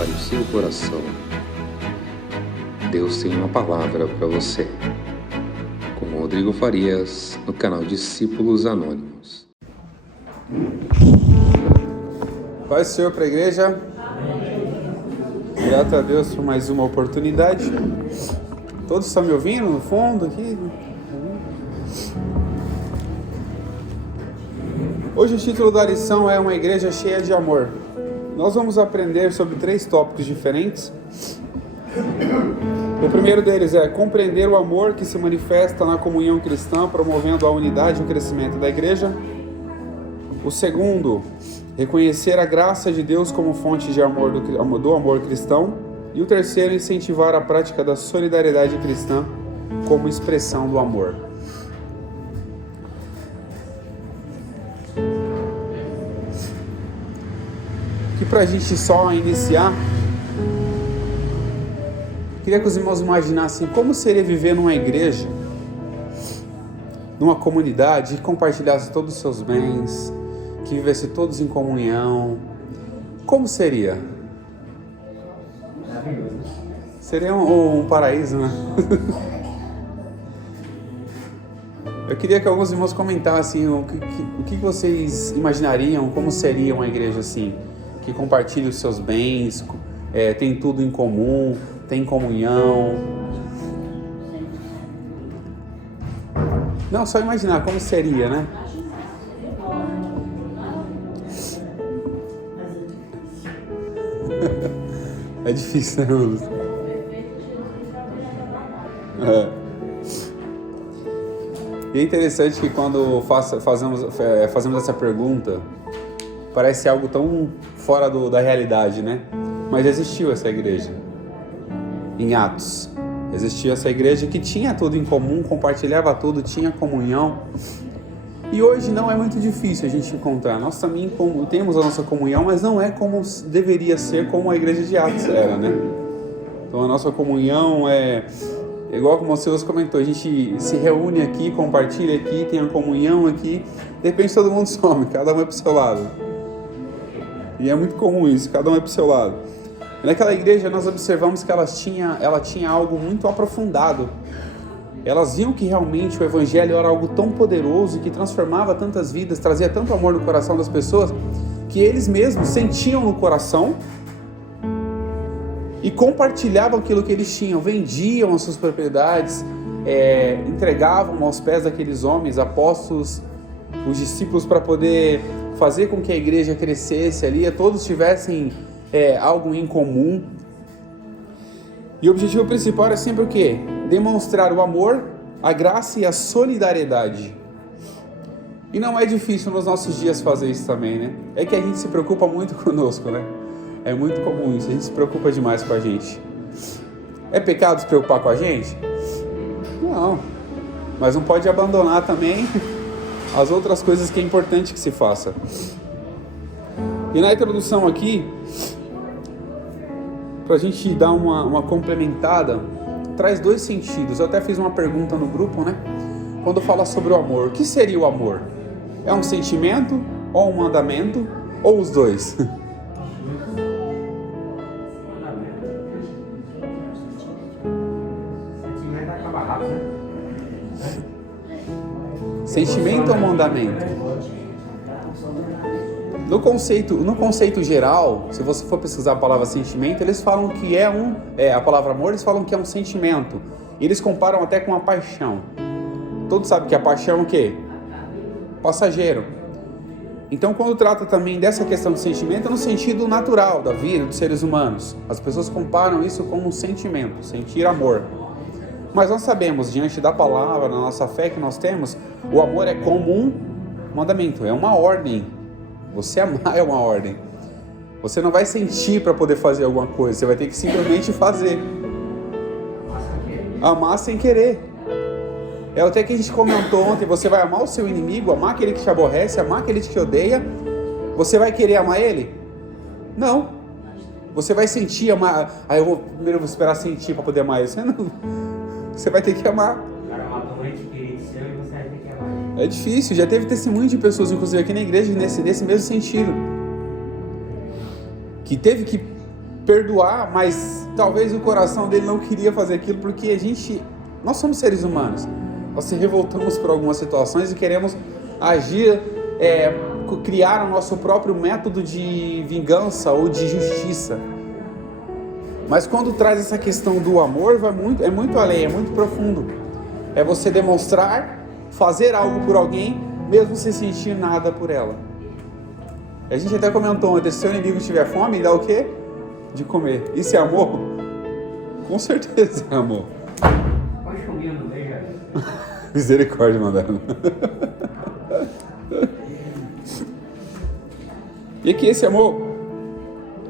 prepare o seu coração. Deus tem uma palavra para você. Com Rodrigo Farias, no canal Discípulos Anônimos. Paz do Senhor para a igreja. Grato a Deus por mais uma oportunidade. Todos estão me ouvindo no fundo aqui? Hoje o título da lição é Uma Igreja Cheia de Amor. Nós vamos aprender sobre 3 tópicos diferentes. O primeiro deles é compreender o amor que se manifesta na comunhão cristã, promovendo a unidade e o crescimento da igreja. O segundo, reconhecer a graça de Deus como fonte de amor do amor cristão. E o terceiro, incentivar a prática da solidariedade cristã como expressão do amor. E para a gente só iniciar, queria que os irmãos imaginassem como seria viver numa igreja, numa comunidade que compartilhasse todos os seus bens, que vivesse todos em comunhão. Como seria? Seria um paraíso, né? Eu queria que alguns irmãos comentassem o que vocês imaginariam, como seria uma igreja assim, que compartilha os seus bens, tem tudo em comum, tem comunhão. Não, só imaginar como seria, né? É difícil, né, Lúcio? E é interessante que quando fazemos essa pergunta, parece algo tão fora da realidade, né? Mas existiu essa igreja em Atos. Existia essa igreja que tinha tudo em comum, compartilhava tudo, tinha comunhão. E hoje não é muito difícil a gente encontrar. Nós também temos a nossa comunhão, mas não é como deveria ser, como a igreja de Atos era, né? Então a nossa comunhão é igual como o Silas comentou, a gente se reúne aqui, compartilha aqui, tem a comunhão aqui, de repente todo mundo some, cada um é pro seu lado. E é muito comum isso, cada um é pro seu lado. E naquela igreja nós observamos que ela tinha algo muito aprofundado. Elas viam que realmente o evangelho era algo tão poderoso e que transformava tantas vidas, trazia tanto amor no coração das pessoas, que eles mesmos sentiam no coração e compartilhavam aquilo que eles tinham, vendiam as suas propriedades, entregavam aos pés daqueles homens, apóstolos, os discípulos, para poder fazer com que a igreja crescesse ali, todos tivessem algo em comum. E o objetivo principal era sempre o quê? Demonstrar o amor, a graça e a solidariedade. E não é difícil nos nossos dias fazer isso também, né? É que a gente se preocupa muito conosco, né? É muito comum isso, a gente se preocupa demais com a gente. É pecado se preocupar com a gente? Não. Mas não pode abandonar também as outras coisas que é importante que se faça. E na introdução aqui, para a gente dar uma complementada, traz 2 sentidos. Eu até fiz uma pergunta no grupo, né? Quando fala sobre o amor, o que seria o amor? É um sentimento ou um mandamento? Ou os dois? Sentimento ou mandamento? No conceito geral, se você for pesquisar a palavra sentimento, eles falam que a palavra amor, eles falam que é um sentimento. E eles comparam até com a paixão. Todos sabem que a paixão é o quê? Passageiro. Então, quando trata também dessa questão de sentimento, é no sentido natural da vida dos seres humanos. As pessoas comparam isso como um sentimento, sentir amor. Mas nós sabemos, diante da palavra, na nossa fé que nós temos, o amor é como um mandamento, é uma ordem. Você amar é uma ordem. Você não vai sentir para poder fazer alguma coisa, você vai ter que simplesmente fazer. Amar sem querer. É até que a gente comentou ontem, você vai amar o seu inimigo, amar aquele que te aborrece, amar aquele que te odeia. Você vai querer amar ele? Não. Você vai sentir amar. Eu vou esperar sentir para poder amar ele. Você vai ter que amar. É difícil, já teve testemunho de pessoas, inclusive aqui na igreja, nesse mesmo sentido. Que teve que perdoar, mas talvez o coração dele não queria fazer aquilo porque nós somos seres humanos. Nós se revoltamos por algumas situações e queremos agir, criar o nosso próprio método de vingança ou de justiça. Mas quando traz essa questão do amor, é muito além, é muito profundo. É você demonstrar, fazer algo por alguém, mesmo sem sentir nada por ela. A gente até comentou ontem, se seu inimigo tiver fome, dá o quê? De comer. Isso é amor? Com certeza é amor. Vai chovendo, né, já? Misericórdia, mandando. E aqui esse amor,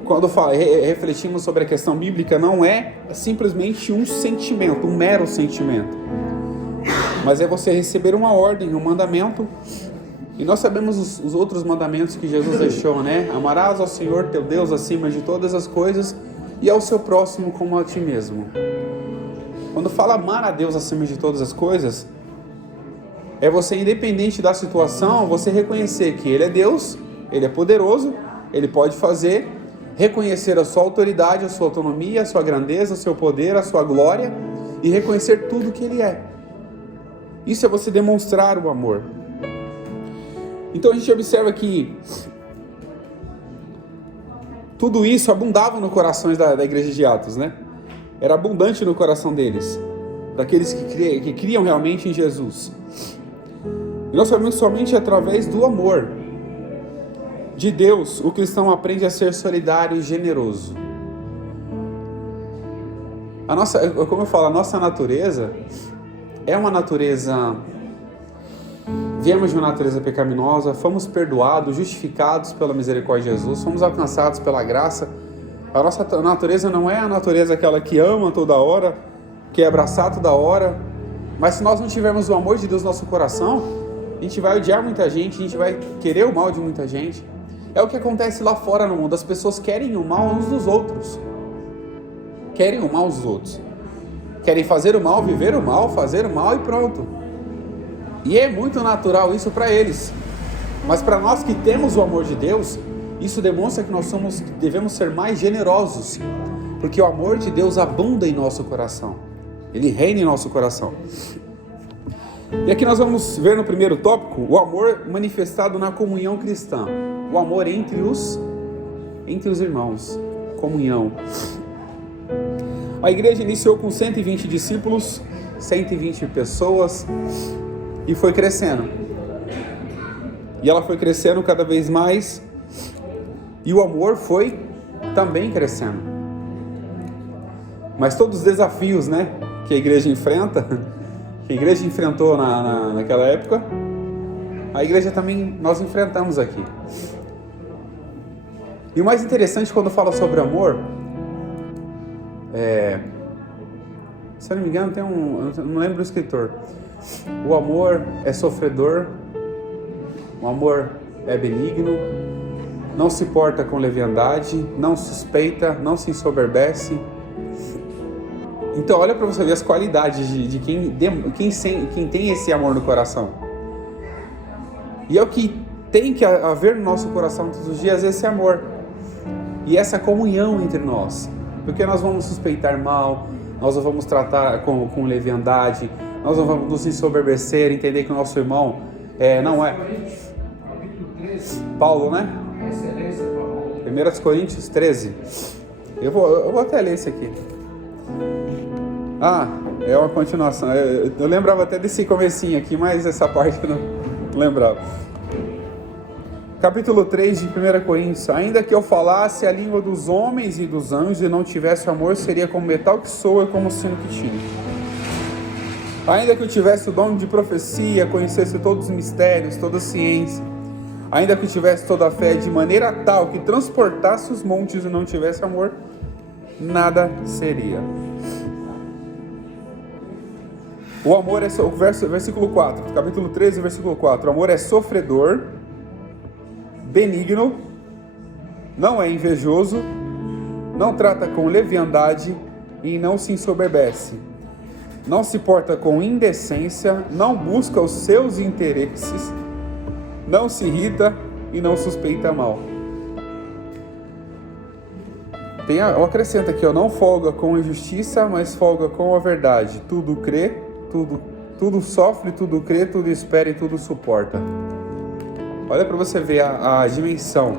quando refletimos sobre a questão bíblica, não é simplesmente um sentimento, um mero sentimento. Mas é você receber uma ordem, um mandamento. E nós sabemos os outros mandamentos que Jesus deixou, né? Amarás ao Senhor teu Deus acima de todas as coisas e ao seu próximo como a ti mesmo. Quando fala amar a Deus acima de todas as coisas, é você, independente da situação, você reconhecer que Ele é Deus, Ele é poderoso, Ele pode fazer, reconhecer a sua autoridade, a sua autonomia, a sua grandeza, o seu poder, a sua glória e reconhecer tudo que Ele é. Isso é você demonstrar o amor. Então a gente observa que tudo isso abundava no coração da igreja de Atos, né? Era abundante no coração deles, daqueles que criam realmente em Jesus. E nós sabemos que somente através do amor de Deus o cristão aprende a ser solidário e generoso. Como eu falo, a nossa natureza é uma natureza... Viemos de uma natureza pecaminosa, fomos perdoados, justificados pela misericórdia de Jesus, fomos alcançados pela graça. A nossa natureza não é a natureza aquela que ama toda hora, que é abraçar toda hora, mas se nós não tivermos o amor de Deus no nosso coração, a gente vai odiar muita gente, a gente vai querer o mal de muita gente. É o que acontece lá fora no mundo, as pessoas querem o mal uns dos outros. Querem o mal uns dos outros. Querem fazer o mal, viver o mal, fazer o mal e pronto. E é muito natural isso para eles. Mas para nós que temos o amor de Deus, isso demonstra que devemos ser mais generosos. Porque o amor de Deus abunda em nosso coração. Ele reina em nosso coração. E aqui nós vamos ver no primeiro tópico o amor manifestado na comunhão cristã. O amor entre os irmãos. Comunhão. A igreja iniciou com 120 discípulos, 120 pessoas e foi crescendo. E ela foi crescendo cada vez mais e o amor foi também crescendo. Mas todos os desafios, né, que a igreja enfrenta, que a igreja enfrentou naquela época, a igreja também nós enfrentamos aqui. E o mais interessante quando fala sobre amor, se eu não me engano eu não lembro o escritor, o amor é sofredor, o amor é benigno, não se porta com leviandade, não suspeita, não se ensoberbece. Então olha para você ver as qualidades de quem tem esse amor no coração. E é o que tem que haver no nosso coração todos os dias, esse amor e essa comunhão entre nós. Porque nós vamos suspeitar mal, nós não vamos tratar com leviandade, nós não vamos nos ensoberbecer, entender que o nosso irmão não é... Paulo, né? 1 Coríntios 13. Eu vou até ler esse aqui. É uma continuação. Eu lembrava até desse comecinho aqui, mas essa parte eu não lembrava. Capítulo 3 de 1 Coríntios. Ainda que eu falasse a língua dos homens e dos anjos e não tivesse amor, seria como metal que soa e como sino que tine. Ainda que eu tivesse o dom de profecia, conhecesse todos os mistérios, toda a ciência, ainda que eu tivesse toda a fé de maneira tal que transportasse os montes e não tivesse amor, nada seria. O amor versículo 4, capítulo 13, versículo 4. O amor é sofredor, benigno, não é invejoso, não trata com leviandade e não se ensoberbece. Não se porta com indecência, não busca os seus interesses, não se irrita e não suspeita mal. Eu acrescento aqui, ó, não folga com a injustiça, mas folga com a verdade. Tudo crê, tudo sofre, tudo crê, tudo espera e tudo suporta. Olha para você ver a dimensão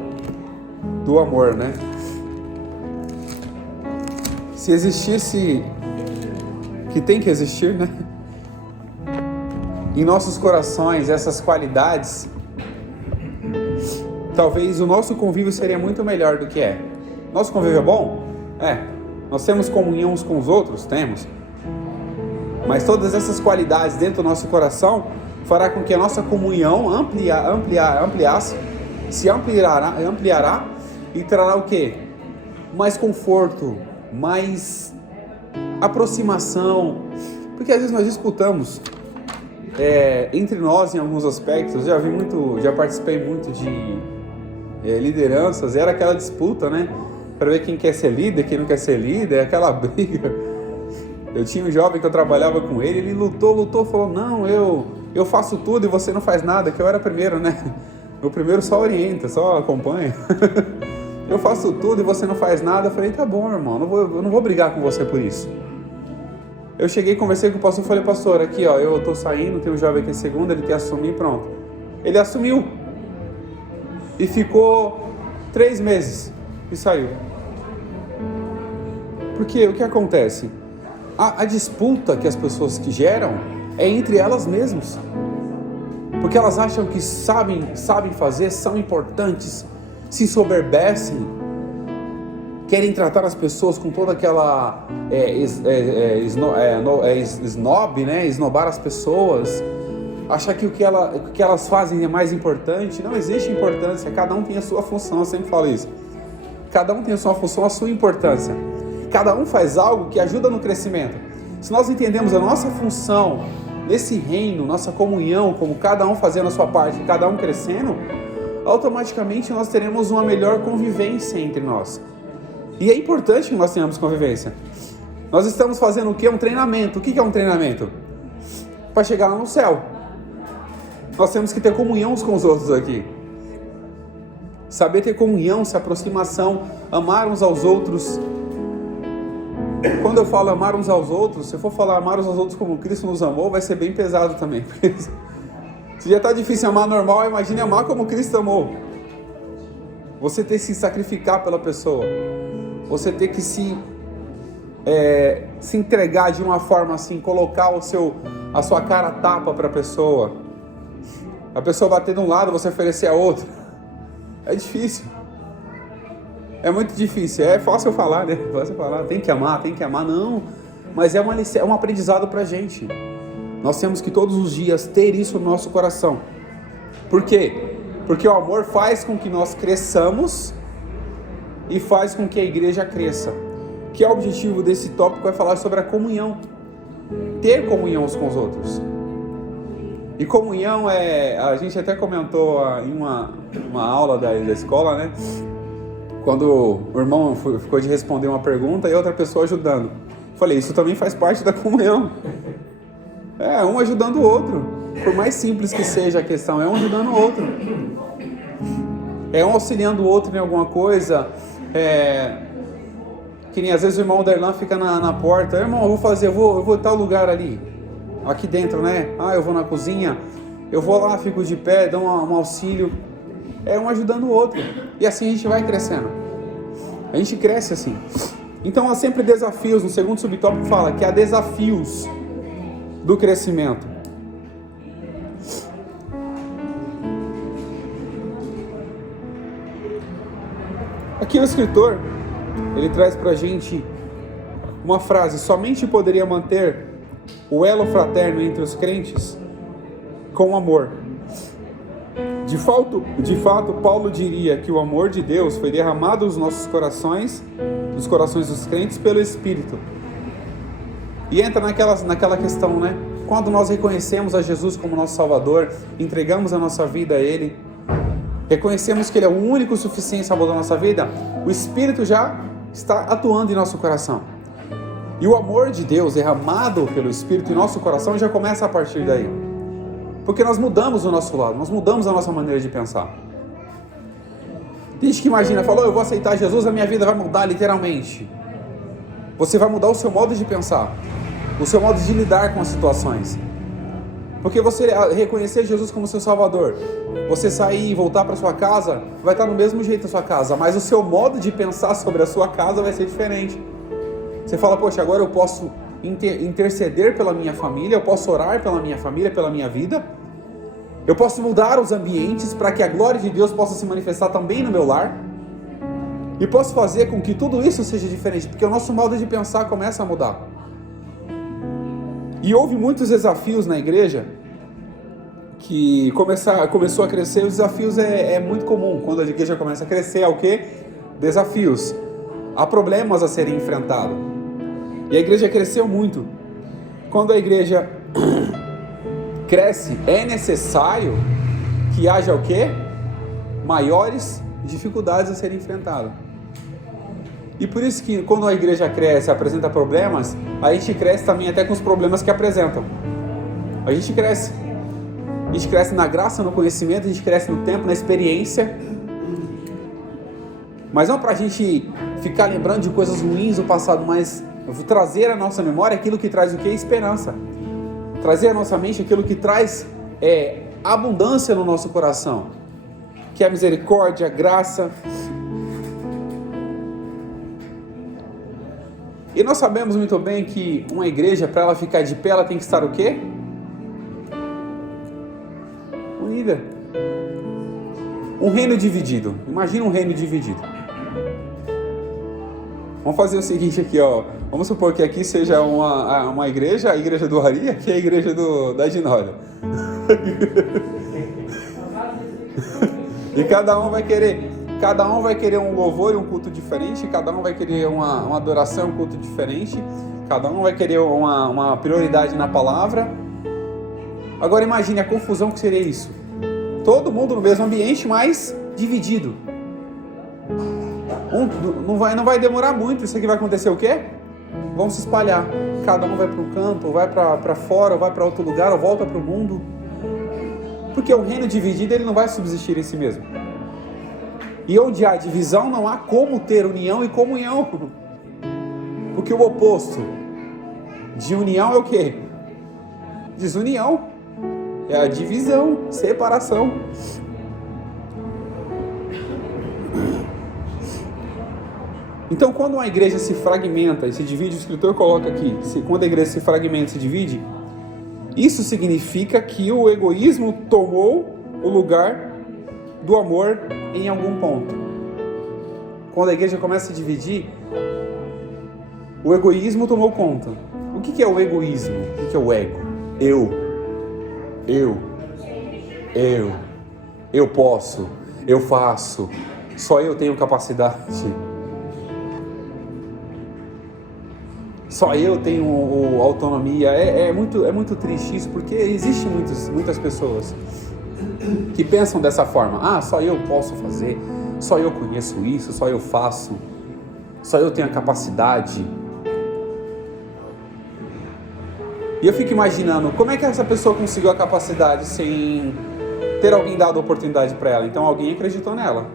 do amor, né? Se existisse, que tem que existir, né? Em nossos corações, essas qualidades, talvez o nosso convívio seria muito melhor do que é. Nosso convívio é bom? É. Nós temos comunhão uns com os outros? Temos. Mas todas essas qualidades dentro do nosso coração fará com que a nossa comunhão se ampliará e trará o quê? Mais conforto, mais aproximação. Porque às vezes nós disputamos entre nós em alguns aspectos. Já participei muito de lideranças, era aquela disputa, né? Para ver quem quer ser líder, quem não quer ser líder, aquela briga. Eu tinha um jovem que eu trabalhava com ele, ele lutou, falou, não, eu faço tudo e você não faz nada, que eu era primeiro, né? O primeiro só orienta, só acompanha. Eu faço tudo e você não faz nada. Eu falei, tá bom, irmão, eu não vou brigar com você por isso. Eu cheguei, conversei com o pastor, falei, pastor, aqui ó, eu tô saindo, tem um jovem aqui segunda, ele quer assumir, pronto. Ele assumiu. E ficou 3 meses e saiu. Porque o que acontece? A disputa que as pessoas que geram é entre elas mesmas. Porque elas acham que sabem fazer, são importantes, se ensoberbecem, querem tratar as pessoas com toda aquela snob, né? Esnobar as pessoas, achar que o que elas fazem é mais importante. Não existe importância, cada um tem a sua função, eu sempre falo isso. Cada um tem a sua função, a sua importância. Cada um faz algo que ajuda no crescimento. Se nós entendemos a nossa função nesse reino, nossa comunhão, como cada um fazendo a sua parte, cada um crescendo, automaticamente nós teremos uma melhor convivência entre nós. E é importante que nós tenhamos convivência. Nós estamos fazendo o quê? Um treinamento. O que é um treinamento? Para chegar lá no céu. Nós temos que ter comunhão uns com os outros aqui. Saber ter comunhão, se aproximação, amar uns aos outros. Quando eu falo amar uns aos outros, se eu for falar amar uns aos outros como Cristo nos amou, vai ser bem pesado também. Se já está difícil amar normal, imagine amar como Cristo amou. Você ter que se sacrificar pela pessoa. Você ter que se entregar de uma forma assim, colocar a sua cara a tapa para a pessoa. A pessoa bater de um lado, você oferecer a outra. É difícil. É muito difícil. É fácil falar, né? Fácil falar. Tem que amar. Não. Mas é um aprendizado pra gente. Nós temos que todos os dias ter isso no nosso coração. Por quê? Porque o amor faz com que nós cresçamos e faz com que a igreja cresça. Que é o objetivo desse tópico, é falar sobre a comunhão. Ter comunhão uns com os outros. E comunhão a gente até comentou em uma aula da escola, né? Quando o irmão ficou de responder uma pergunta e outra pessoa ajudando. Falei, isso também faz parte da comunhão. Um ajudando o outro. Por mais simples que seja a questão, é um ajudando o outro. É um auxiliando o outro em alguma coisa. Que nem às vezes o irmão Derlan fica na porta. Irmão, eu vou em tal lugar ali. Aqui dentro, né? Eu vou na cozinha. Eu vou lá, fico de pé, dou um auxílio. É um ajudando o outro. E assim a gente vai crescendo. A gente cresce assim. Então há sempre desafios. No segundo subtópico fala que há desafios do crescimento. Aqui o escritor, ele traz pra gente uma frase: somente poderia manter o elo fraterno entre os crentes com amor. De fato, Paulo diria que o amor de Deus foi derramado nos nossos corações, nos corações dos crentes, pelo Espírito. E entra naquela questão, né? Quando nós reconhecemos a Jesus como nosso Salvador, entregamos a nossa vida a Ele, reconhecemos que Ele é o único suficiente Salvador da nossa vida, o Espírito já está atuando em nosso coração. E o amor de Deus derramado pelo Espírito em nosso coração já começa a partir daí. Porque nós mudamos o nosso lado, nós mudamos a nossa maneira de pensar. Tem gente que imagina, falou, eu vou aceitar Jesus, a minha vida vai mudar literalmente. Você vai mudar o seu modo de pensar, o seu modo de lidar com as situações. Porque você reconhecer Jesus como seu Salvador, você sair e voltar para sua casa, vai estar do mesmo jeito a sua casa, mas o seu modo de pensar sobre a sua casa vai ser diferente. Você fala, poxa, agora eu posso interceder pela minha família, eu posso orar pela minha família, pela minha vida, eu posso mudar os ambientes para que a glória de Deus possa se manifestar também no meu lar, e posso fazer com que tudo isso seja diferente, porque o nosso modo de pensar começa a mudar. E houve muitos desafios na igreja que começou a crescer. Os desafios é muito comum. Quando a igreja começa a crescer, há o quê? Desafios. Há problemas a serem enfrentados. E a igreja cresceu muito. Quando a igreja cresce, é necessário que haja o quê? Maiores dificuldades a serem enfrentadas. E por isso que quando a igreja cresce, apresenta problemas, a gente cresce também até com os problemas que apresentam. A gente cresce. A gente cresce na graça, no conhecimento, a gente cresce no tempo, na experiência. Mas não para a gente ficar lembrando de coisas ruins do passado, mas trazer à nossa memória aquilo que traz o quê? Esperança. Trazer à nossa mente aquilo que traz abundância no nosso coração. Que é a misericórdia, a graça. E nós sabemos muito bem que uma igreja, para ela ficar de pé, ela tem que estar o quê? Unida. Um reino dividido. Imagina um reino dividido. Vamos fazer o seguinte aqui, ó. Vamos supor que aqui seja uma igreja, a igreja do Ari, aqui é a igreja da Ginória. E cada um vai querer um louvor e um culto diferente, cada um vai querer uma adoração, um culto diferente, cada um vai querer uma prioridade na palavra. Agora imagine a confusão que seria isso. Todo mundo no mesmo ambiente, mas dividido. Não vai demorar muito, isso aqui vai acontecer o quê? Vão se espalhar. Cada um vai para o canto, ou vai para fora, ou vai para outro lugar, ou volta para o mundo. Porque o reino dividido, ele não vai subsistir em si mesmo. E onde há divisão, não há como ter união e comunhão. Porque o oposto de união é o quê? Desunião. É a divisão, separação. Então, quando uma igreja se fragmenta e se divide, o escritor coloca aqui, quando a igreja se fragmenta e se divide, isso significa que o egoísmo tomou o lugar do amor em algum ponto. Quando a igreja começa a se dividir, o egoísmo tomou conta. O que é o egoísmo? O que é o ego? Eu posso, eu faço, só eu tenho capacidade. Só eu tenho autonomia. É muito triste isso, porque existem muitas pessoas que pensam dessa forma. Só eu posso fazer, só eu conheço isso, só eu faço, só eu tenho a capacidade. E eu fico imaginando, como é que essa pessoa conseguiu a capacidade sem ter alguém dado a oportunidade para ela? Então alguém acreditou nela.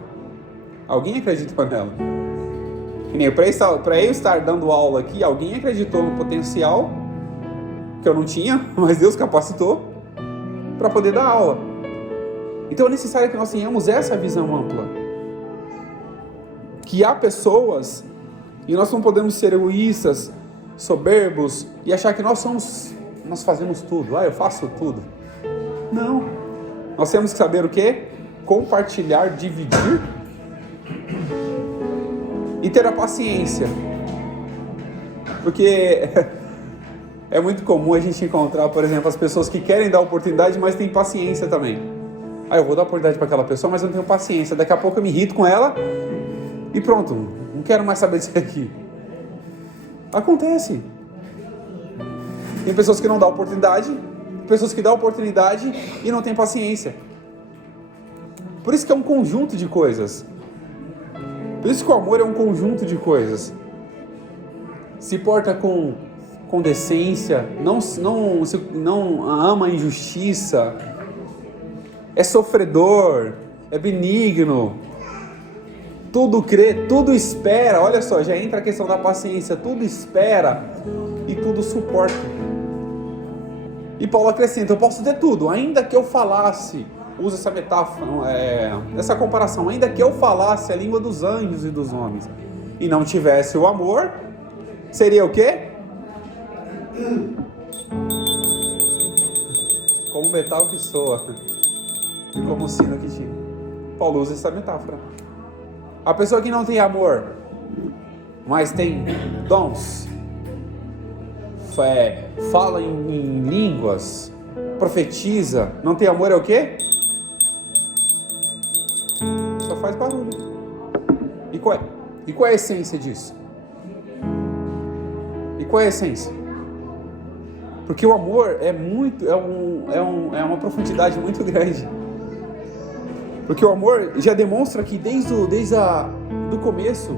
Que nem para eu estar dando aula aqui, alguém acreditou no potencial que eu não tinha, mas Deus capacitou para poder dar aula. Então é necessário que nós tenhamos essa visão ampla. Que há pessoas, e nós não podemos ser egoístas, soberbos, e achar que nós fazemos tudo. Eu faço tudo. Não. Nós temos que saber o quê? Compartilhar, dividir e ter a paciência. Porque é muito comum a gente encontrar, por exemplo, as pessoas que querem dar oportunidade, mas têm paciência também. Eu vou dar oportunidade para aquela pessoa, mas eu não tenho paciência. Daqui a pouco eu me irrito com ela e pronto, não quero mais saber disso aqui. Acontece. Tem pessoas que não dão oportunidade, pessoas que dão oportunidade e não têm paciência. Por isso que é um conjunto de coisas. Por isso que o amor é um conjunto de coisas. Se porta com decência, não ama a injustiça, é sofredor, é benigno, tudo crê, tudo espera. Olha só, já entra a questão da paciência. Tudo espera e tudo suporta. E Paulo acrescenta: eu posso ter tudo, ainda que eu falasse, usa essa metáfora, essa comparação, ainda que eu falasse a língua dos anjos e dos homens e não tivesse o amor, seria o quê? Como metal que soa e como o sino que tira. Paulo usa essa metáfora. A pessoa que não tem amor, mas tem dons, fala em línguas, profetiza, não tem amor, é o quê? Só faz barulho. E qual é a essência disso? E qual é a essência? Porque o amor é uma profundidade muito grande. Porque o amor já demonstra que desde o começo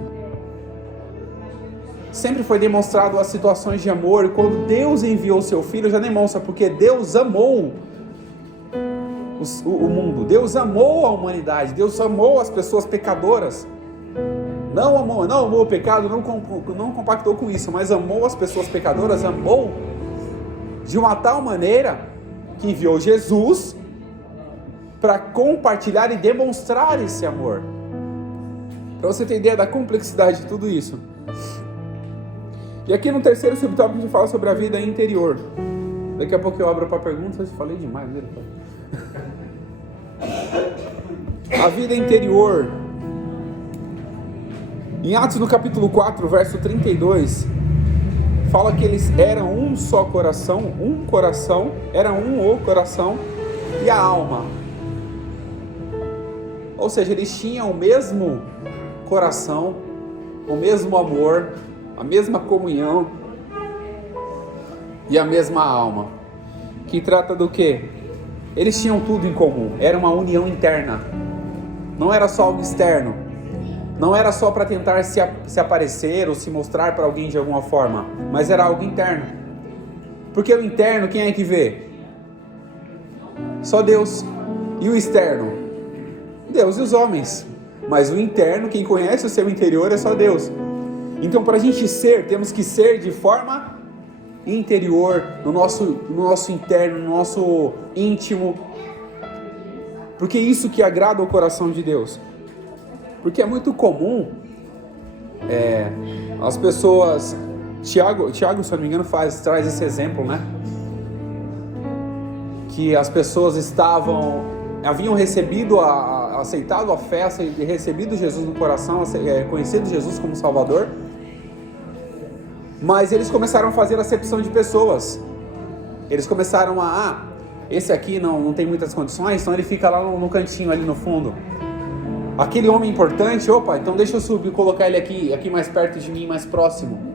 sempre foi demonstrado as situações de amor. E quando Deus enviou o seu Filho, já demonstra, porque Deus amou o mundo, Deus amou a humanidade, Deus amou as pessoas pecadoras. Não amou o pecado, não compactou com isso, mas amou as pessoas pecadoras, amou de uma tal maneira que enviou Jesus para compartilhar e demonstrar esse amor. Para você ter ideia da complexidade de tudo isso. E aqui no terceiro subtópico a gente fala sobre a vida interior. Daqui a pouco eu abro para perguntas. Falei demais, né? A vida interior. Em Atos no capítulo 4, verso 32, fala que eles eram um só coração, era o coração e a alma. Ou seja, eles tinham o mesmo coração, o mesmo amor, a mesma comunhão e a mesma alma. Que trata do quê? Eles tinham tudo em comum, era uma união interna, não era só algo externo, não era só para tentar se aparecer ou se mostrar para alguém de alguma forma, mas era algo interno. Porque o interno, quem é que vê? Só Deus. E o externo? Deus e os homens. Mas o interno, quem conhece o seu interior é só Deus. Então, para a gente ser, temos que ser de forma interior, no nosso interno, no nosso íntimo. Porque é isso que agrada o coração de Deus. Porque é muito comum as pessoas... Tiago, se eu não me engano, traz esse exemplo, né? Que as pessoas haviam recebido, aceitado a fé, recebido Jesus no coração, conhecido Jesus como Salvador, mas eles começaram a fazer acepção de pessoas. Eles começaram esse aqui não tem muitas condições, então ele fica lá no cantinho ali no fundo. Aquele homem importante, então deixa eu subir, colocar ele aqui mais perto de mim, mais próximo.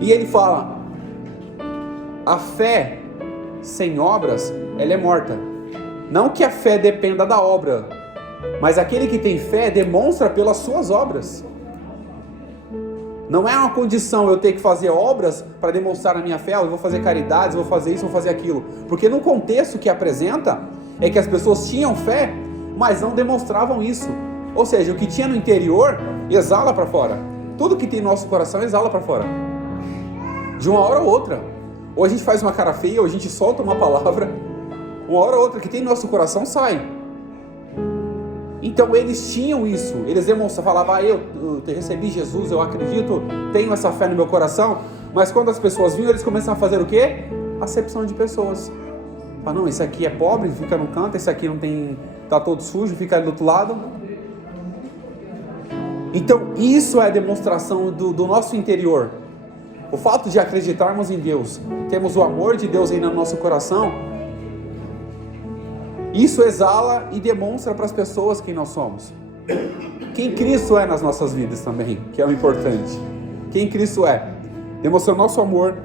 E ele fala: a fé sem obras, ela é morta. Não que a fé dependa da obra, mas aquele que tem fé demonstra pelas suas obras. Não é uma condição eu ter que fazer obras para demonstrar a minha fé. Eu vou fazer caridades, vou fazer isso, vou fazer aquilo. Porque no contexto que apresenta é que as pessoas tinham fé, mas não demonstravam isso. Ou seja, o que tinha no interior exala para fora. Tudo que tem no nosso coração exala para fora. De uma hora ou outra. Ou a gente faz uma cara feia, ou a gente solta uma palavra. Uma hora ou outra que tem no nosso coração sai. Então eles tinham isso. Eles falavam: eu recebi Jesus, eu acredito, tenho essa fé no meu coração. Mas quando as pessoas vinham, eles começam a fazer o quê? Acepção de pessoas. Não, esse aqui é pobre, fica no canto. Esse aqui não tem, tá todo sujo, fica ali do outro lado. Então isso é a demonstração do nosso interior. O fato de acreditarmos em Deus, temos o amor de Deus aí no nosso coração, isso exala e demonstra para as pessoas quem nós somos. Quem Cristo é nas nossas vidas também, que é o importante. Quem Cristo é. Demonstra o nosso amor,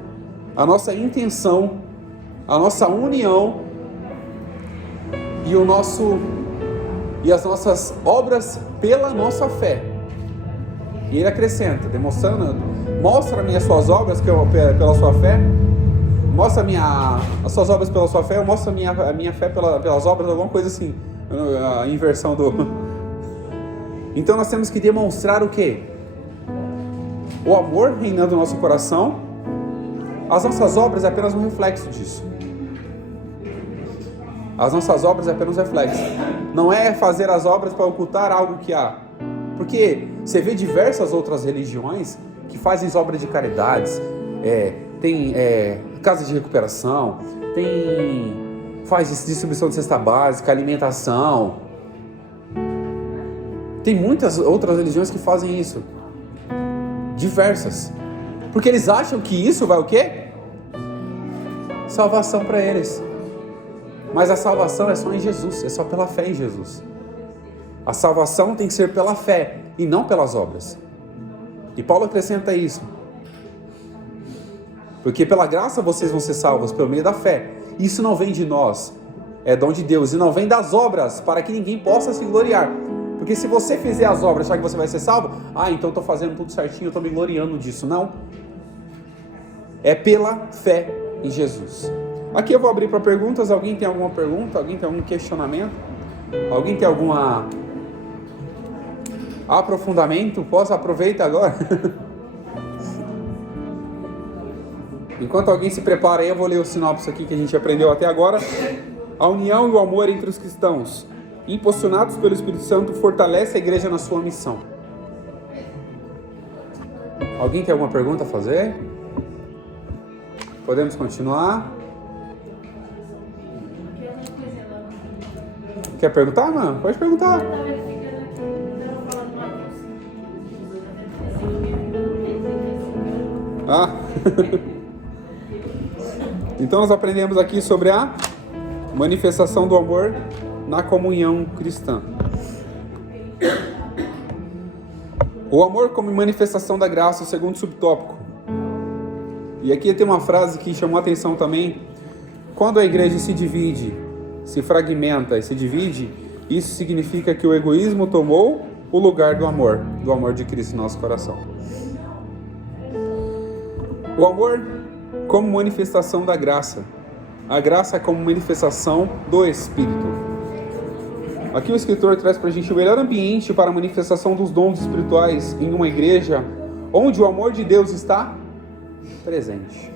a nossa intenção, a nossa união e as nossas obras pela nossa fé. E ele acrescenta, mostra-me as suas obras pela sua fé, as suas obras pela sua fé, eu mostro a minha fé pelas obras, alguma coisa assim, a inversão Então nós temos que demonstrar o quê? O amor reinando no nosso coração. As nossas obras é apenas um reflexo disso. As nossas obras é apenas um reflexo. Não é fazer as obras para ocultar algo que há. Porque você vê diversas outras religiões que fazem obras de caridades, tem casas de recuperação, faz distribuição de cesta básica, alimentação. Tem muitas outras religiões que fazem isso. Diversas. Porque eles acham que isso vai o quê? Salvação para eles. Mas a salvação é só em Jesus, é só pela fé em Jesus. A salvação tem que ser pela fé e não pelas obras. E Paulo acrescenta isso. Porque pela graça vocês vão ser salvos pelo meio da fé. Isso não vem de nós, é dom de Deus. E não vem das obras, para que ninguém possa se gloriar. Porque se você fizer as obras, achar que você vai ser salvo, então estou fazendo tudo certinho, eu estou me gloriando disso. Não. É pela fé em Jesus. Aqui eu vou abrir para perguntas. Alguém tem alguma pergunta? Alguém tem algum questionamento? Alguém tem algum aprofundamento? Aproveita agora. Enquanto alguém se prepara aí, eu vou ler o sinopse aqui que a gente aprendeu até agora. A união e o amor entre os cristãos, impulsionados pelo Espírito Santo, fortalece a igreja na sua missão. Alguém tem alguma pergunta a fazer? Podemos continuar? Quer perguntar, mano? Pode perguntar. Então nós aprendemos aqui sobre a manifestação do amor na comunhão cristã. O amor como manifestação da graça, o segundo subtópico. E aqui tem uma frase que chamou a atenção também. Quando a igreja se divide, se fragmenta e se divide, isso significa que o egoísmo tomou o lugar do amor de Cristo no nosso coração. O amor como manifestação da graça. A graça como manifestação do Espírito. Aqui o escritor traz para a gente o melhor ambiente para a manifestação dos dons espirituais em uma igreja onde o amor de Deus está presente.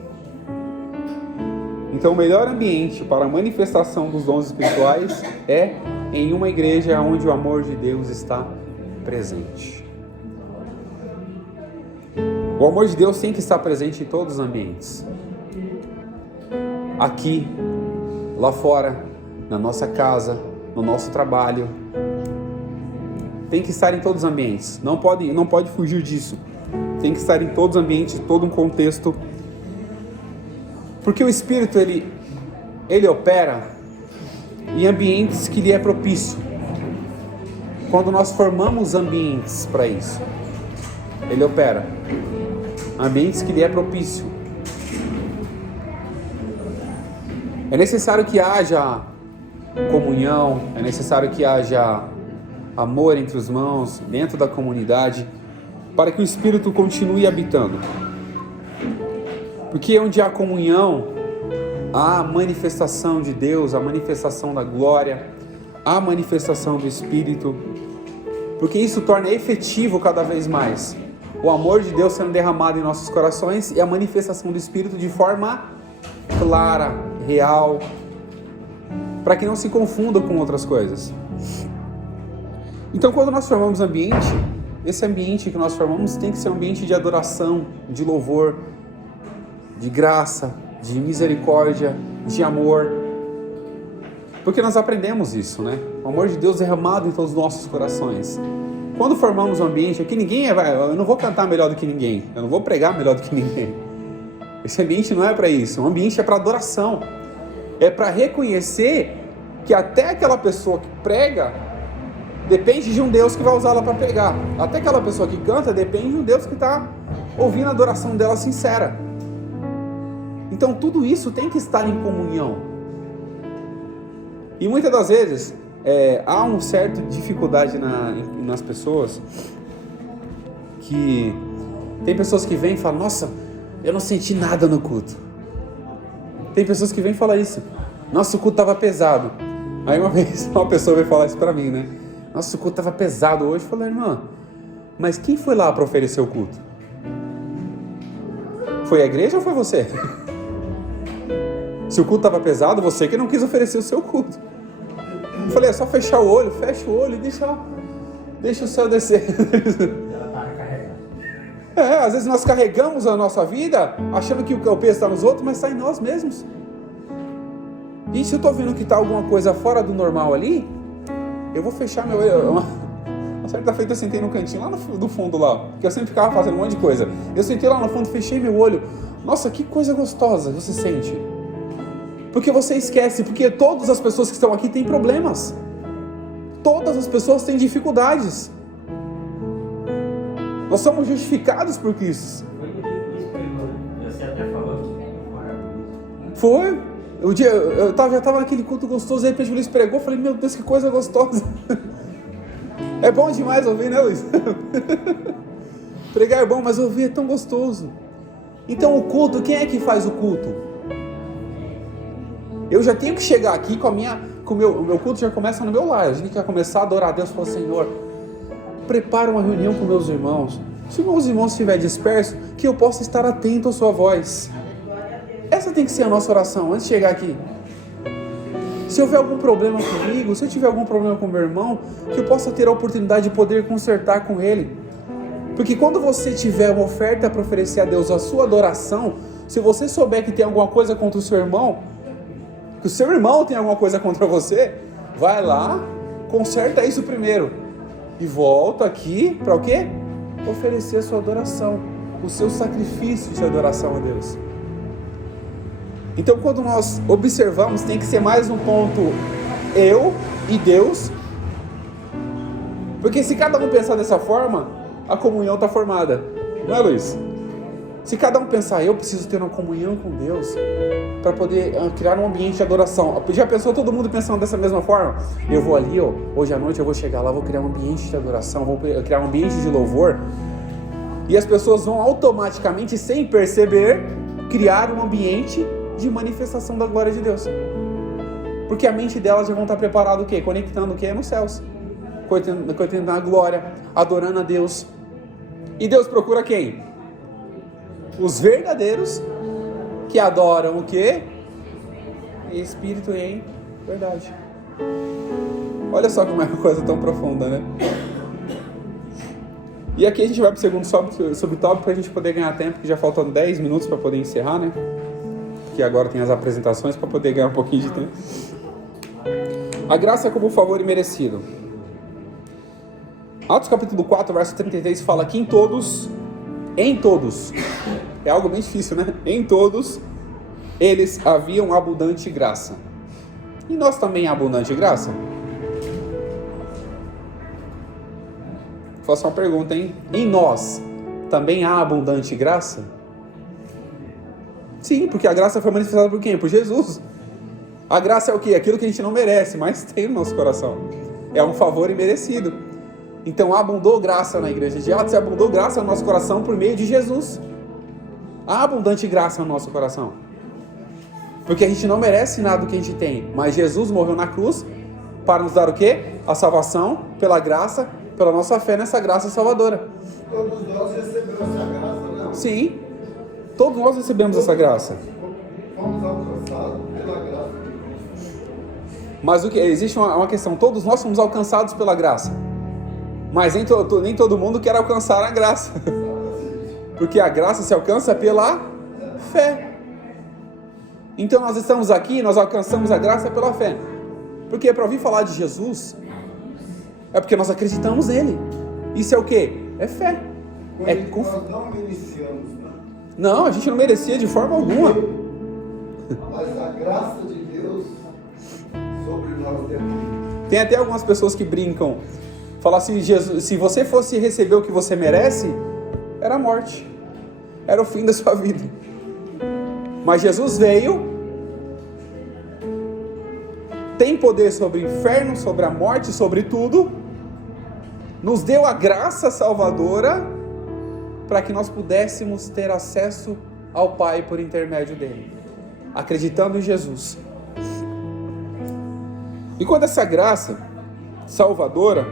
Então o melhor ambiente para a manifestação dos dons espirituais é em uma igreja onde o amor de Deus está presente. O amor de Deus tem que estar presente em todos os ambientes. Aqui, lá fora, na nossa casa, no nosso trabalho. Tem que estar em todos os ambientes. Não pode fugir disso. Tem que estar em todos os ambientes, todo um contexto. Porque o Espírito, ele opera em ambientes que lhe é propício. Quando nós formamos ambientes para isso, ele opera. Ambientes que lhe é propício. É necessário que haja comunhão, é necessário que haja amor entre os irmãos, dentro da comunidade, para que o Espírito continue habitando. Porque onde há comunhão, há manifestação de Deus, a manifestação da glória, a manifestação do Espírito, porque isso torna efetivo cada vez mais o amor de Deus sendo derramado em nossos corações e a manifestação do Espírito de forma clara, real, para que não se confunda com outras coisas. Então, quando nós formamos ambiente, esse ambiente que nós formamos tem que ser um ambiente de adoração, de louvor, de graça, de misericórdia, de amor. Porque nós aprendemos isso, né? O amor de Deus derramado em todos os nossos corações. Quando formamos um ambiente, aqui eu não vou cantar melhor do que ninguém, eu não vou pregar melhor do que ninguém. Esse ambiente não é para isso, o ambiente é para adoração. É para reconhecer que até aquela pessoa que prega depende de um Deus que vai usá-la para pregar. Até aquela pessoa que canta depende de um Deus que está ouvindo a adoração dela sincera. Então tudo isso tem que estar em comunhão. E muitas das vezes há uma certa dificuldade nas pessoas, que tem pessoas que vêm e falam: nossa, eu não senti nada no culto. Tem pessoas que vêm e falam isso: nossa, o culto estava pesado. Aí uma vez uma pessoa veio falar isso pra mim, né? Nossa, o culto estava pesado hoje. Eu falei, irmã, mas quem foi lá para oferecer o culto? Foi a igreja ou foi você? Se o culto estava pesado, você que não quis oferecer o seu culto. Eu falei, é só fechar o olho, fecha o olho e deixa o céu descer. Às vezes nós carregamos a nossa vida achando que o peso está nos outros, mas está em nós mesmos. E se eu estou vendo que está alguma coisa fora do normal ali, eu vou fechar meu olho. Uma certa feita eu sentei no cantinho lá no fundo lá, porque eu sempre ficava fazendo um monte de coisa. Eu sentei lá no fundo, fechei meu olho. Nossa, que coisa gostosa você sente. Porque você esquece, porque todas as pessoas que estão aqui têm problemas. Todas as pessoas têm dificuldades. Nós somos justificados por Cristo. Você até falou. Foi. Eu já estava naquele culto gostoso, aí de repente o Luiz pregou, eu falei, meu Deus, que coisa gostosa. É bom demais ouvir, né, Luiz? Pregar é bom, mas ouvir é tão gostoso. Então o culto, quem é que faz o culto? Eu já tenho que chegar aqui com o meu culto já começa no meu lar. A gente quer começar a adorar a Deus e falar, Senhor, prepara uma reunião com meus irmãos. Se meus irmãos estiverem dispersos, que eu possa estar atento à sua voz. Essa tem que ser a nossa oração antes de chegar aqui. Se houver algum problema comigo, se eu tiver algum problema com meu irmão, que eu possa ter a oportunidade de poder consertar com ele. Porque quando você tiver uma oferta para oferecer a Deus a sua adoração, se você souber que tem alguma coisa contra o seu irmão, que o seu irmão tem alguma coisa contra você, vai lá, conserta isso primeiro. E volta aqui para o quê? Oferecer a sua adoração, o seu sacrifício de adoração a Deus. Então, quando nós observamos, tem que ser mais um ponto eu e Deus. Porque se cada um pensar dessa forma, a comunhão está formada. Não é, Luiz? Se cada um pensar, eu preciso ter uma comunhão com Deus para poder criar um ambiente de adoração. Já pensou todo mundo pensando dessa mesma forma? Eu vou ali, hoje à noite eu vou chegar lá, vou criar um ambiente de adoração, vou criar um ambiente de louvor. E as pessoas vão automaticamente, sem perceber, criar um ambiente de manifestação da glória de Deus. Porque a mente delas já vão estar preparada o quê? Conectando o quê? Nos céus. Conectando na glória, adorando a Deus. E Deus procura quem? Os verdadeiros que adoram o quê? Em espírito e em verdade. Olha só como é uma coisa tão profunda, né? E aqui a gente vai para o segundo subtópico para a gente poder ganhar tempo, que já faltam 10 minutos para poder encerrar, né? Que agora tem as apresentações para poder ganhar um pouquinho de tempo. A graça como favor imerecido. Atos capítulo 4, verso 33 fala que em todos, é algo bem difícil, né? Em todos eles haviam abundante graça. E nós também há abundante graça? Faço uma pergunta, hein? Em nós também há abundante graça? Sim, porque a graça foi manifestada por quem? Por Jesus. A graça é o quê? Aquilo que a gente não merece, mas tem no nosso coração. É um favor imerecido. Então abundou graça na igreja de Atos e abundou graça no nosso coração por meio de Jesus. Há abundante graça no nosso coração. Porque a gente não merece nada do que a gente tem, mas Jesus morreu na cruz para nos dar o quê? A salvação pela graça, pela nossa fé nessa graça salvadora. Todos nós recebemos essa graça, né? Sim, todos nós recebemos essa graça. Fomos alcançados pela graça. Mas o que? Existe uma questão, todos nós somos alcançados pela graça. Mas nem todo mundo quer alcançar a graça. Porque a graça se alcança pela fé. Então nós estamos aqui, nós alcançamos a graça pela fé. Porque para ouvir falar de Jesus, é porque nós acreditamos nele. Isso é o quê? É fé. É Nós não merecíamos, né? Não, a gente não merecia de forma alguma. Mas a graça de Deus sobre nós depende. Tem até algumas pessoas que brincam. Falar assim, Jesus, se você fosse receber o que você merece, era a morte. Era o fim da sua vida. Mas Jesus veio, tem poder sobre o inferno, sobre a morte, sobre tudo, nos deu a graça salvadora para que nós pudéssemos ter acesso ao Pai por intermédio dele, acreditando em Jesus. E quando essa graça salvadora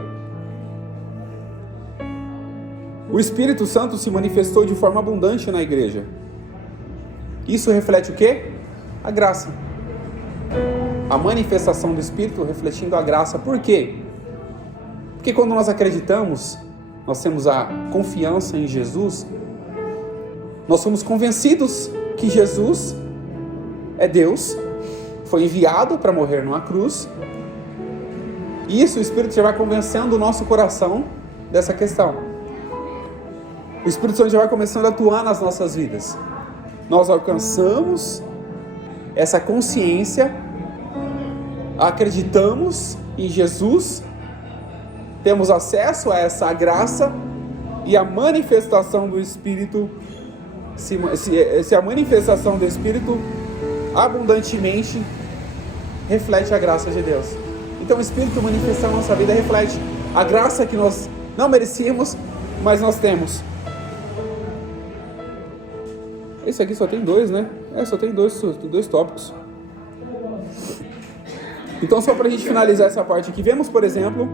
O Espírito Santo se manifestou de forma abundante na igreja. Isso reflete o quê? A graça. A manifestação do Espírito refletindo a graça. Por quê? Porque quando nós acreditamos, nós temos a confiança em Jesus, nós somos convencidos que Jesus é Deus, foi enviado para morrer numa cruz. E isso, o Espírito já vai convencendo o nosso coração dessa questão. O Espírito Santo já vai começando a atuar nas nossas vidas. Nós alcançamos essa consciência, acreditamos em Jesus, temos acesso a essa graça e a manifestação do Espírito, se a manifestação do Espírito abundantemente reflete a graça de Deus. Então o Espírito manifestando na nossa vida reflete a graça que nós não merecíamos, mas nós temos. Esse aqui só tem dois, né? Só tem dois tópicos. Então, só para a gente finalizar essa parte aqui, vemos, por exemplo,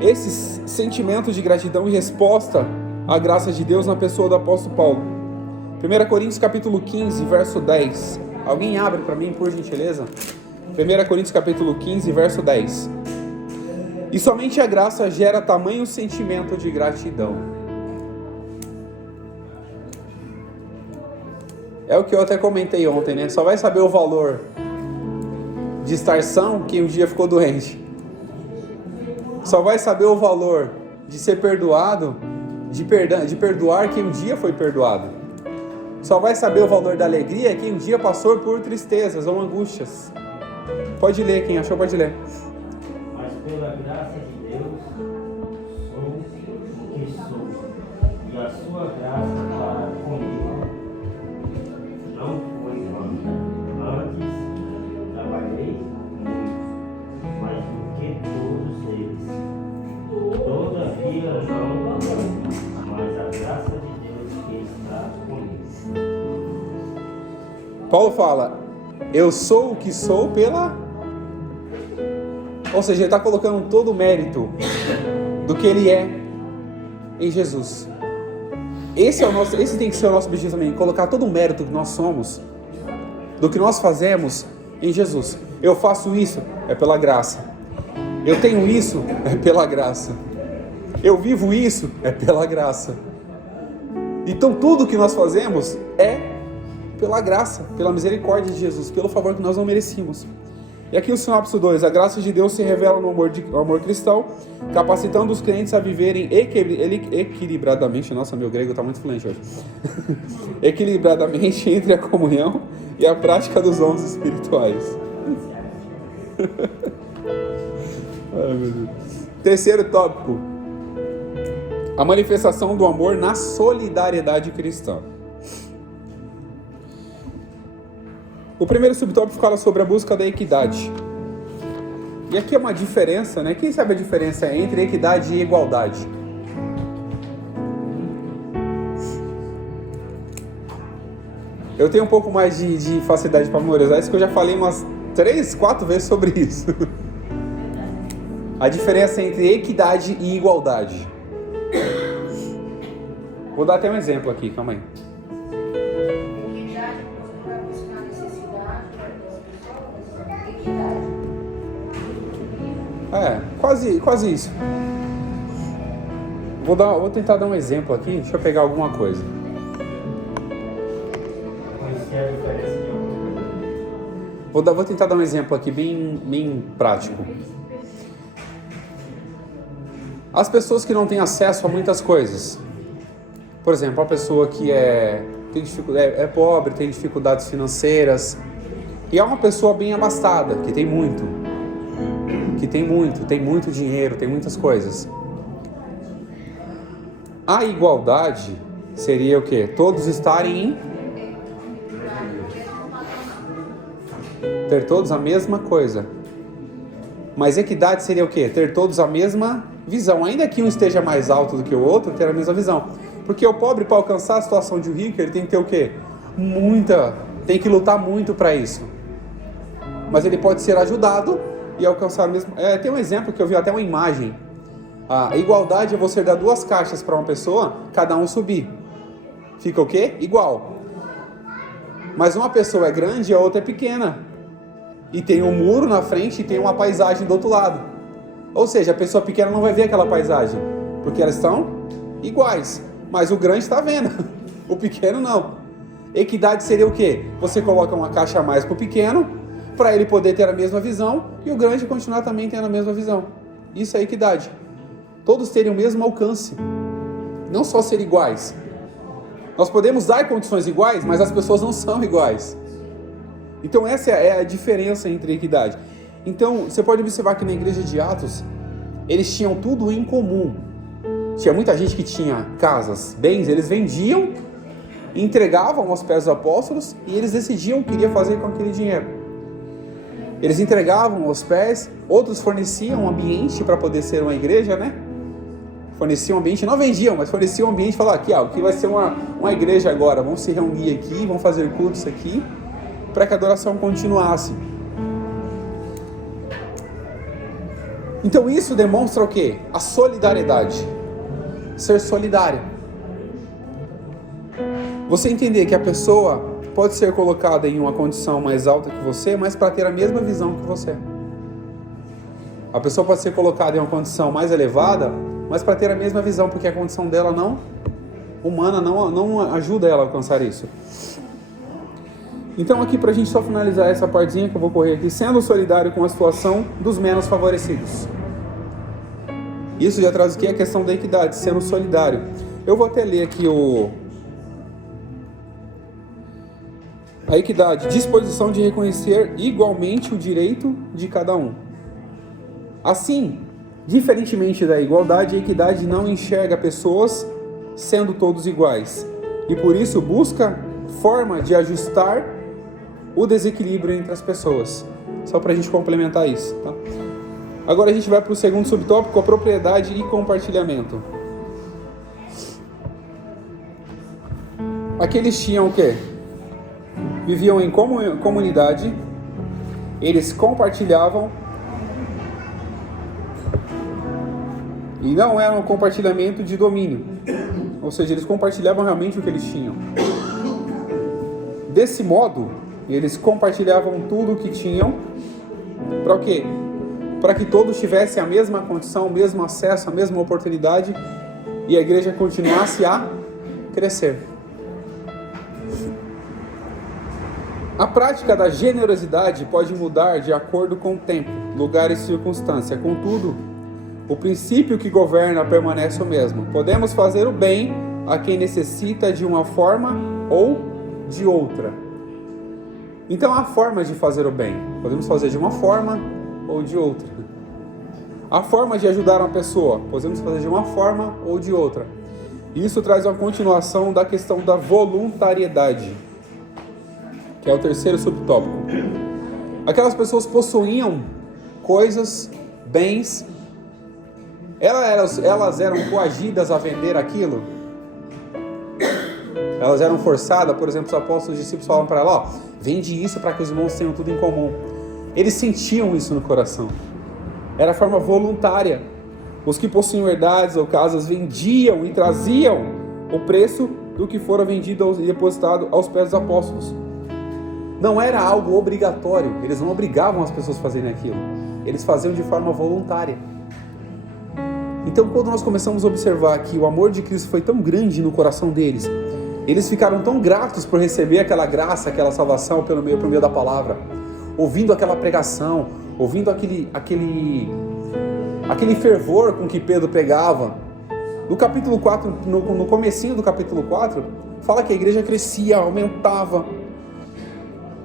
esse sentimento de gratidão e resposta à graça de Deus na pessoa do apóstolo Paulo. 1 Coríntios capítulo 15, verso 10. Alguém abre para mim, por gentileza? 1 Coríntios capítulo 15, verso 10. E somente a graça gera tamanho sentimento de gratidão. É o que eu até comentei ontem, né? Só vai saber o valor de estar são quem um dia ficou doente. Só vai saber o valor de ser perdoado, de perdoar quem um dia foi perdoado. Só vai saber o valor da alegria quem um dia passou por tristezas ou angústias. Pode ler, quem achou pode ler. Mas pela graça de Deus, sou o que sou, e a sua graça para comigo não foi vã. Antes, trabalhei muito, mais do que todos eles. Todavia não, mas a graça de Deus que está comigo. Paulo fala, eu sou o que sou pela... Ou seja, ele está colocando todo o mérito do que ele é em Jesus. Esse tem que ser o nosso objetivo também, colocar todo o mérito que nós somos, do que nós fazemos em Jesus. Eu faço isso, é pela graça. Eu tenho isso, é pela graça. Eu vivo isso, é pela graça. Então tudo que nós fazemos é pela graça, pela misericórdia de Jesus, pelo favor que nós não merecíamos. E aqui o sinopse 2, a graça de Deus se revela no amor cristão, capacitando os crentes a viverem equilibradamente, nossa, meu grego está muito fluente hoje, equilibradamente entre a comunhão e a prática dos dons espirituais. Ai, meu Deus. Terceiro tópico, a manifestação do amor na solidariedade cristã. O primeiro subtópico fala sobre a busca da equidade. E aqui é uma diferença, né? Quem sabe a diferença entre equidade e igualdade? Eu tenho um pouco mais de facilidade para memorizar isso, que eu já falei umas 3, 4 vezes sobre isso. A diferença entre equidade e igualdade. Vou dar até um exemplo aqui, calma aí. Quase isso. Vou tentar dar um exemplo aqui. Deixa eu pegar alguma coisa. Vou tentar dar um exemplo aqui bem prático. As pessoas que não têm acesso a muitas coisas. Por exemplo, a pessoa que é pobre, tem dificuldades financeiras. E é uma pessoa bem abastada, que tem muito dinheiro, tem muitas coisas. A igualdade seria o quê? Todos estarem ter todos a mesma coisa. Mas equidade seria o quê? Ter todos a mesma visão. Ainda que um esteja mais alto do que o outro, ter a mesma visão. Porque o pobre, para alcançar a situação de um rico, ele tem que ter o quê? Tem que lutar muito para isso. Mas ele pode ser ajudado e alcançar o mesmo... tem um exemplo que eu vi, até uma imagem. A igualdade é você dar 2 caixas para uma pessoa, cada um subir. Fica o quê? Igual. Mas uma pessoa é grande e a outra é pequena. E tem um muro na frente e tem uma paisagem do outro lado. Ou seja, a pessoa pequena não vai ver aquela paisagem, porque elas estão iguais. Mas o grande está vendo, o pequeno não. Equidade seria o quê? Você coloca uma caixa a mais para o pequeno, para ele poder ter a mesma visão, e o grande continuar também tendo a mesma visão. Isso é equidade. Todos terem o mesmo alcance. Não só ser iguais. Nós podemos dar condições iguais, mas as pessoas não são iguais. Então essa é a diferença entre equidade. Então você pode observar que na igreja de Atos, eles tinham tudo em comum. Tinha muita gente que tinha casas, bens, eles vendiam, entregavam aos pés dos apóstolos e eles decidiam o que iria fazer com aquele dinheiro. Eles entregavam aos pés, outros forneciam um ambiente para poder ser uma igreja, né? Forneciam um ambiente, não vendiam, mas forneciam um ambiente e falavam aqui, o que vai ser uma igreja agora? Vamos se reunir aqui, vamos fazer cultos aqui, para que a adoração continuasse. Então isso demonstra o quê? A solidariedade. Ser solidário. Você entender que a pessoa pode ser colocada em uma condição mais alta que você, mas para ter a mesma visão que você. A pessoa pode ser colocada em uma condição mais elevada, mas para ter a mesma visão, porque a condição dela humana não ajuda ela a alcançar isso. Então aqui para a gente só finalizar essa partezinha que eu vou correr aqui, sendo solidário com a situação dos menos favorecidos. Isso já traz aqui a questão da equidade, sendo solidário. Eu vou até ler aqui a equidade, disposição de reconhecer igualmente o direito de cada um. Assim, diferentemente da igualdade, a equidade não enxerga pessoas sendo todos iguais e por isso busca forma de ajustar o desequilíbrio entre as pessoas. Só para a gente complementar isso, tá? Agora a gente vai para o segundo subtópico, a propriedade e compartilhamento. Aqui eles tinham o quê? Viviam em comunidade, eles compartilhavam, e não era um compartilhamento de domínio, ou seja, eles compartilhavam realmente o que eles tinham. Desse modo, eles compartilhavam tudo o que tinham, para o quê? Para que todos tivessem a mesma condição, o mesmo acesso, a mesma oportunidade, e a igreja continuasse a crescer. A prática da generosidade pode mudar de acordo com o tempo, lugar e circunstância. Contudo, o princípio que governa permanece o mesmo. Podemos fazer o bem a quem necessita de uma forma ou de outra. Então há formas de fazer o bem. Podemos fazer de uma forma ou de outra. A forma de ajudar uma pessoa, podemos fazer de uma forma ou de outra. Isso traz uma continuação da questão da voluntariedade, que é o terceiro subtópico. Aquelas pessoas possuíam coisas, bens, elas eram coagidas a vender aquilo, elas eram forçadas. Por exemplo, os apóstolos, os discípulos falavam para ela, vende isso para que os irmãos tenham tudo em comum. Eles sentiam isso no coração, era a forma voluntária. Os que possuíam herdades ou casas vendiam e traziam o preço do que fora vendido e depositado aos pés dos apóstolos. Não era algo obrigatório, eles não obrigavam as pessoas a fazerem aquilo, eles faziam de forma voluntária. Então, quando nós começamos a observar que o amor de Cristo foi tão grande no coração deles, eles ficaram tão gratos por receber aquela graça, aquela salvação por meio da palavra, ouvindo aquela pregação, ouvindo aquele fervor com que Pedro pregava. No capítulo 4, no comecinho do capítulo 4, fala que a igreja crescia, aumentava.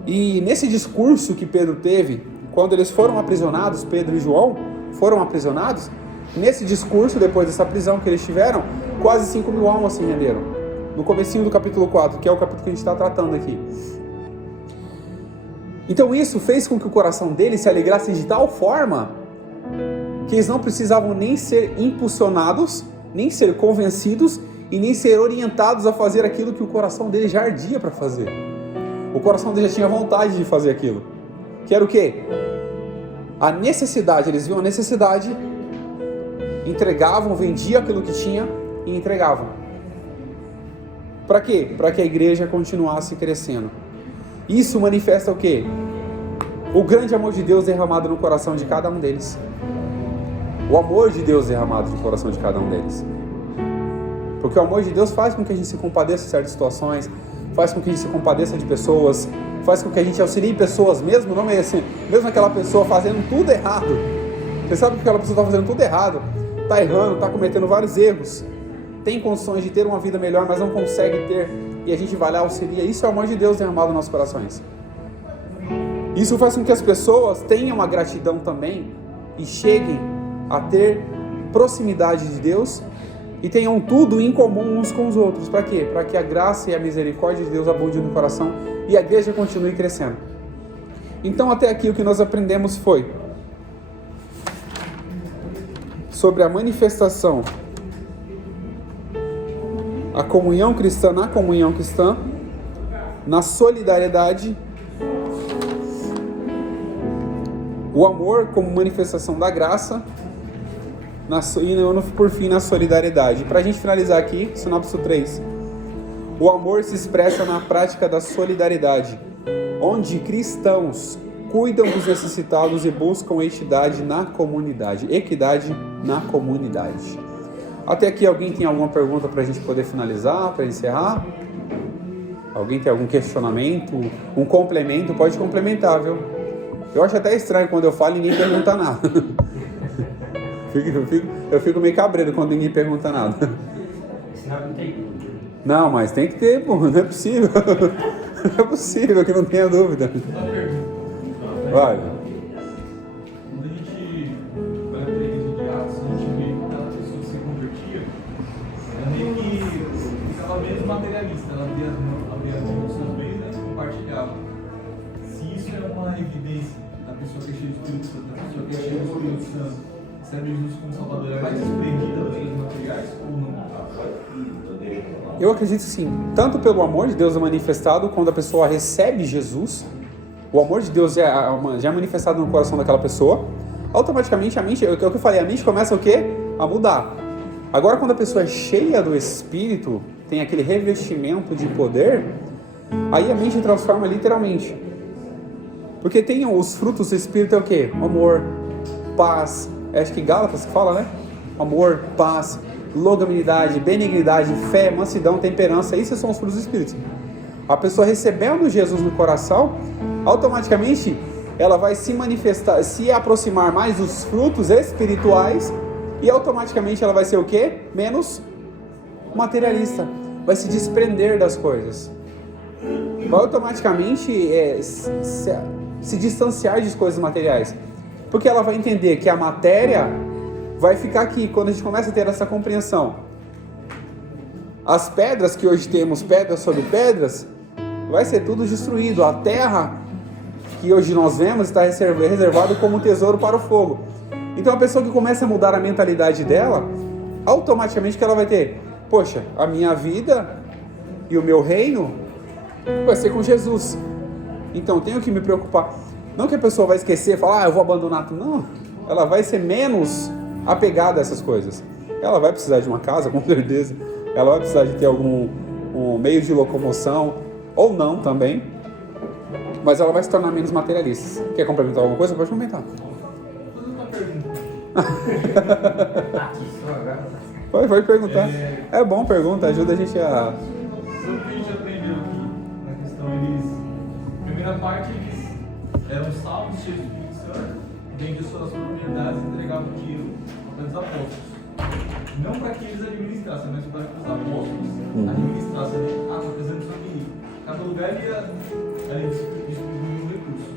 E nesse discurso que Pedro teve, quando eles foram aprisionados, Pedro e João foram aprisionados, nesse discurso, depois dessa prisão que eles tiveram, quase 5 mil almas se renderam. No comecinho do capítulo 4, que é o capítulo que a gente está tratando aqui. Então isso fez com que o coração deles se alegrasse de tal forma que eles não precisavam nem ser impulsionados, nem ser convencidos e nem ser orientados a fazer aquilo que o coração deles já ardia para fazer. O coração deles já tinha vontade de fazer aquilo. Que era o quê? A necessidade, eles viam a necessidade entregavam, vendiam aquilo que tinha e entregavam. Para quê? Para que a igreja continuasse crescendo. Isso manifesta o quê? O grande amor de Deus derramado no coração de cada um deles. O amor de Deus derramado no coração de cada um deles. Porque o amor de Deus faz com que a gente se compadeça de certas situações, faz com que a gente se compadeça de pessoas, faz com que a gente auxilie pessoas mesmo, não é assim, mesmo aquela pessoa fazendo tudo errado. Você sabe que aquela pessoa está fazendo tudo errado, está errando, está cometendo vários erros, tem condições de ter uma vida melhor, mas não consegue ter, e a gente vai lá e auxilia. Isso é o amor de Deus derramado nos nossos corações. Isso faz com que as pessoas tenham uma gratidão também e cheguem a ter proximidade de Deus e tenham tudo em comum uns com os outros. Para quê? Para que a graça e a misericórdia de Deus abunde no coração e a igreja continue crescendo. Então, até aqui o que nós aprendemos foi sobre a manifestação, a comunhão cristã, na comunhão cristã, na solidariedade, o amor como manifestação da graça, e por fim na solidariedade. Para a gente finalizar aqui, sinopse 3. O amor se expressa na prática da solidariedade, onde cristãos cuidam dos necessitados e buscam equidade na comunidade. Equidade na comunidade. Até aqui, alguém tem alguma pergunta para a gente poder finalizar, para encerrar? Alguém tem algum questionamento, um complemento? Pode complementar, viu? Eu acho até estranho quando eu falo e ninguém pergunta nada. Eu fico meio cabreiro quando ninguém pergunta nada. Não, mas tem que ter, pô, não é possível. Não é possível que não tenha dúvida. Vai. Quando a gente vai para a igreja de Atos, a gente vê que aquela pessoa que se convertia, ela meio que ficava menos materialista, ela abria as mãos dos seus bens, né, e compartilhava. Se isso é uma evidência da pessoa que é cheia do Espírito Santo, da pessoa que é cheia do Espírito Santo, serve Jesus como Salvador, é mais desprendida das coisas materiais ou não? Eu acredito sim, tanto pelo amor de Deus é manifestado quando a pessoa recebe Jesus, o amor de Deus já é manifestado no coração daquela pessoa, automaticamente a mente, é o que eu falei, a mente começa o quê? A mudar. Agora quando a pessoa é cheia do Espírito, tem aquele revestimento de poder, aí a mente transforma literalmente. Porque tem os frutos do Espírito é o quê? Amor, paz, acho que Gálatas que fala, né? Amor, paz, longanimidade, benignidade, fé, mansidão, temperança, esses são os frutos do Espírito. A pessoa recebendo Jesus no coração, automaticamente ela vai se manifestar, se aproximar mais dos frutos espirituais e automaticamente ela vai ser o quê? Menos materialista, vai se desprender das coisas, vai automaticamente se distanciar de coisas materiais, porque ela vai entender que a matéria vai ficar aqui. Quando a gente começa a ter essa compreensão, as pedras que hoje temos, pedras sobre pedras, vai ser tudo destruído. A terra que hoje nós vemos está reservado como tesouro para o fogo. Então a pessoa que começa a mudar a mentalidade dela, automaticamente que ela vai ter, poxa, a minha vida e o meu reino vai ser com Jesus, então tenho que me preocupar. Não que a pessoa vai esquecer, falar, eu vou abandonar tudo. Não, ela vai ser menos apegada a essas coisas. Ela vai precisar de uma casa, com certeza. Ela vai precisar de ter algum meio de locomoção, ou não também. Mas ela vai se tornar menos materialista. Quer complementar alguma coisa? Pode comentar. Pode perguntar. É bom, pergunta, ajuda a gente a... O que a gente aprendeu aqui na questão, primeira parte, eles eram salvos, cheios do Espírito Santo, vendiam suas propriedades e entregavam o dinheiro para os apóstolos. Não para que eles administrassem, mas para que os apóstolos administrassem. Está fazendo isso aqui. Cada lugar ia distribuir um recurso.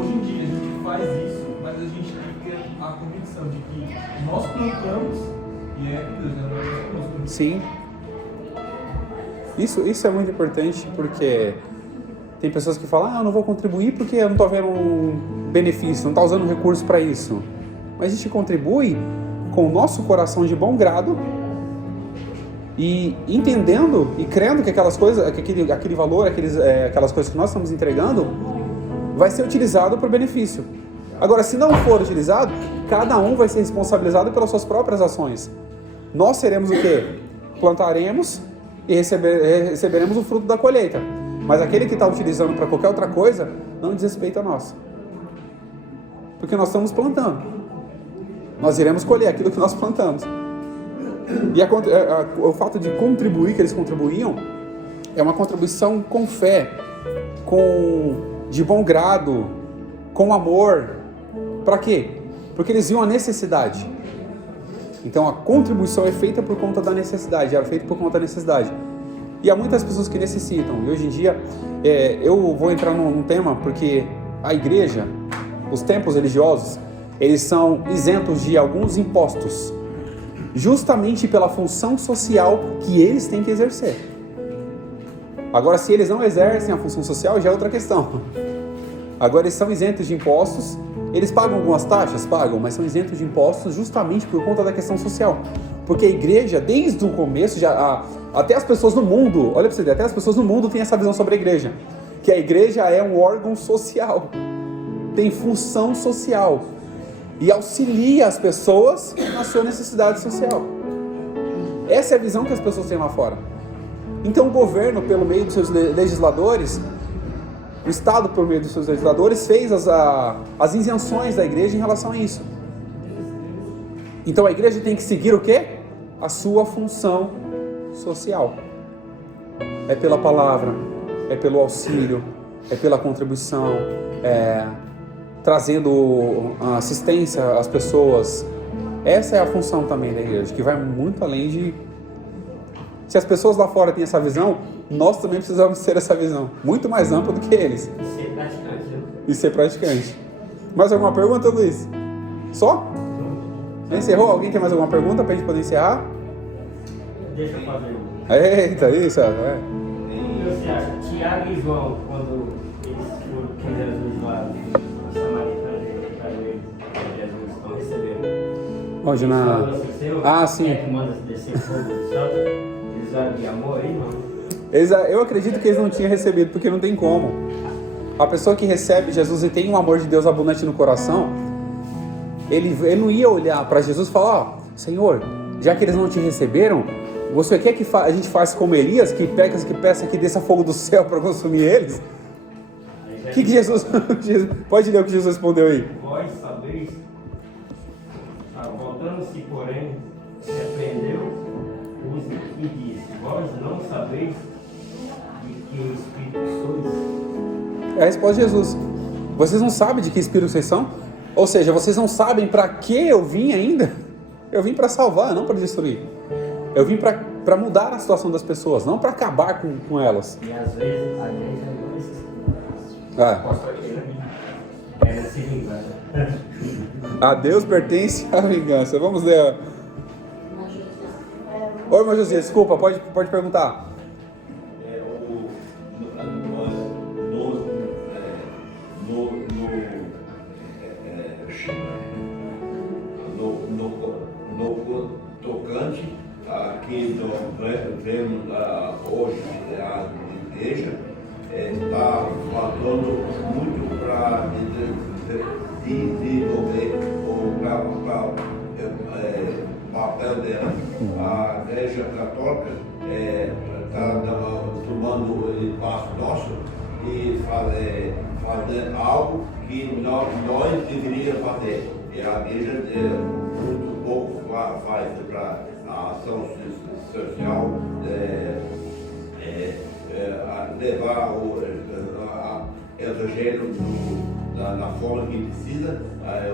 Hoje em dia a gente faz isso, mas a gente tem que ter a convicção de que nós plantamos e é com Deus, não é conosco. Sim. Isso é muito importante, porque tem pessoas que falam, eu não vou contribuir porque eu não estou vendo um benefício, não está usando recurso para isso. Mas a gente contribui com o nosso coração de bom grado e entendendo e crendo que aquelas coisas, que aquele valor, aquelas coisas que nós estamos entregando vai ser utilizado para o benefício. Agora, se não for utilizado, cada um vai ser responsabilizado pelas suas próprias ações. Nós seremos o quê? Plantaremos e receberemos o fruto da colheita. Mas aquele que está utilizando para qualquer outra coisa, não diz respeito a nós. Porque nós estamos plantando. Nós iremos colher aquilo que nós plantamos. E o fato de contribuir, que eles contribuíam, é uma contribuição com fé, de bom grado, com amor. Para quê? Porque eles viam a necessidade. Então a contribuição é feita por conta da necessidade, era feita por conta da necessidade. E há muitas pessoas que necessitam. E hoje em dia, eu vou entrar num tema, porque a igreja, os templos religiosos, eles são isentos de alguns impostos, justamente pela função social que eles têm que exercer. Agora, se eles não exercem a função social, já é outra questão. Agora, eles são isentos de impostos, eles pagam algumas taxas? Pagam, mas são isentos de impostos justamente por conta da questão social. Porque a igreja, desde o começo, até as pessoas no mundo, olha para você ver, até as pessoas no mundo têm essa visão sobre a igreja, que a igreja é um órgão social, tem função social e auxilia as pessoas na sua necessidade social. Essa é a visão que as pessoas têm lá fora. Então o governo, pelo meio dos seus legisladores, o Estado, por meio dos seus legisladores, fez as isenções da igreja em relação a isso. Então a igreja tem que seguir o quê? A sua função social. É pela palavra, é pelo auxílio, é pela contribuição, trazendo assistência às pessoas. Essa é a função também da igreja, que vai muito além de... Se as pessoas lá fora têm essa visão, nós também precisamos ter essa visão, muito mais ampla do que eles. E ser praticante, né? E ser praticante. Mais alguma pergunta, Luiz? Só? Encerrou? Alguém tem mais alguma pergunta para a gente poder encerrar? Deixa eu fazer uma. Eita, isso, O que você acha? Tiago e João, quando eles foram com Jesus lá, os samaritanos deixaram ele, Jesus, estão recebendo. Onde Eles na... falam assim, Senhor, Ah, sim. quem é que manda descer fogo do céu? Eles abrem amor aí, não? Eu acredito que eles não tinham recebido, porque não tem como. A pessoa que recebe Jesus e tem um amor de Deus abundante no coração, ele não ia olhar para Jesus e falar, Senhor, já que eles não te receberam, você quer que a gente faça como Elias, que peça que desça fogo do céu para consumir eles? O que Jesus... Pode ler o que Jesus respondeu aí. Vós sabeis, voltando-se, porém, repreendeu-os e disse, vós não sabeis de que espírito sois? É a resposta de Jesus. Vocês não sabem de que espírito vocês são? Ou seja, vocês não sabem para que eu vim ainda? Eu vim para salvar, não para destruir. Eu vim para mudar a situação das pessoas, não para acabar com elas. E às vezes a igreja não posso aqui, né? É se vingar. A Deus pertence a vingança. Vamos ler. Oi, irmão José, desculpa, pode perguntar. No tocante que nós vemos hoje a igreja está faltando muito para desenvolver o papel dela. A igreja católica está tomando o espaço nosso e fazer algo que nós deveríamos fazer. E a igreja muito pouco faz para a ação social, levar o evangelho na forma que precisa. A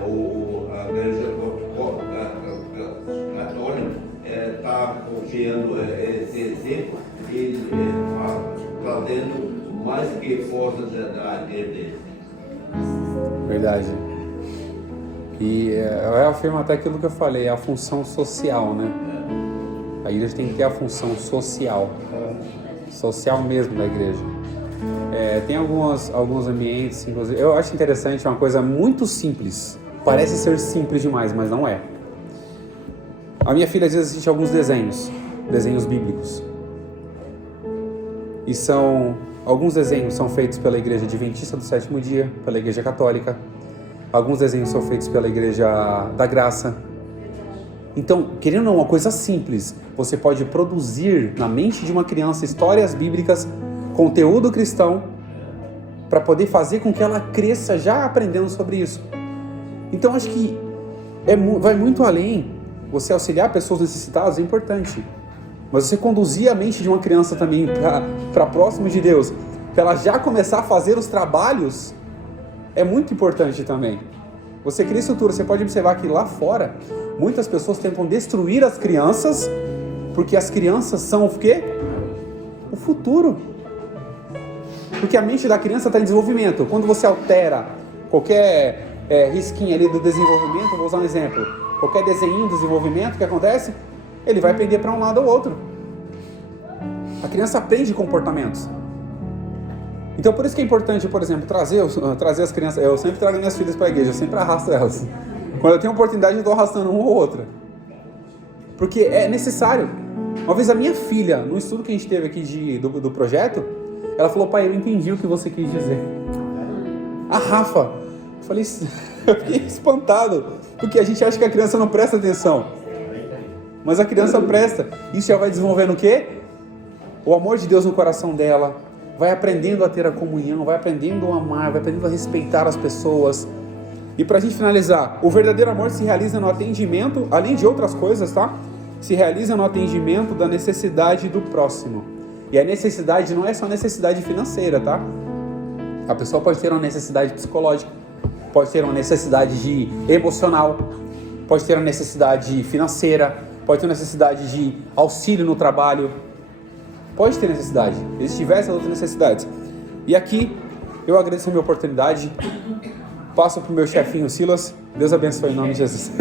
igreja católica está confiando esse exemplo e trazendo mais que força da igreja dele. Verdade. E eu afirmo até aquilo que eu falei, a função social, né? A igreja tem que ter a função social mesmo da igreja. Tem alguns ambientes, inclusive, eu acho interessante, uma coisa muito simples, parece ser simples demais, mas não é. A minha filha às vezes assiste alguns desenhos bíblicos, e alguns desenhos são feitos pela igreja adventista do sétimo dia, pela igreja católica. Alguns desenhos são feitos pela Igreja da Graça. Então, querendo ou não, uma coisa simples, você pode produzir na mente de uma criança histórias bíblicas, conteúdo cristão, para poder fazer com que ela cresça já aprendendo sobre isso. Então, acho que vai muito além. Você auxiliar pessoas necessitadas é importante, mas você conduzir a mente de uma criança também para próximo de Deus, para ela já começar a fazer os trabalhos, é muito importante também. Você cria estrutura, você pode observar que lá fora, muitas pessoas tentam destruir as crianças, porque as crianças são o quê? O futuro. Porque a mente da criança está em desenvolvimento. Quando você altera qualquer risquinho ali do desenvolvimento, vou usar um exemplo, qualquer desenho do desenvolvimento, o que acontece? Ele vai pender para um lado ou outro. A criança aprende comportamentos. Então, por isso que é importante, por exemplo, trazer as crianças. Eu sempre trago minhas filhas para a igreja, eu sempre arrasto elas. Quando eu tenho oportunidade, eu estou arrastando uma ou outra. Porque é necessário. Uma vez a minha filha, no estudo que a gente teve aqui do projeto, ela falou: pai, eu entendi o que você quis dizer. A Rafa, eu fiquei espantado, porque a gente acha que a criança não presta atenção. Mas a criança presta. Isso já vai desenvolvendo o quê? O amor de Deus no coração dela. Vai aprendendo a ter a comunhão, vai aprendendo a amar, vai aprendendo a respeitar as pessoas. E pra gente finalizar, o verdadeiro amor se realiza no atendimento, além de outras coisas, tá? Se realiza no atendimento da necessidade do próximo. E a necessidade não é só necessidade financeira, tá? A pessoa pode ter uma necessidade psicológica, pode ter uma necessidade emocional, pode ter uma necessidade financeira, pode ter uma necessidade de auxílio no trabalho. Pode ter necessidade, existem diversas outras necessidades. E aqui, eu agradeço a minha oportunidade, passo para o meu chefinho Silas, Deus abençoe em nome de Jesus.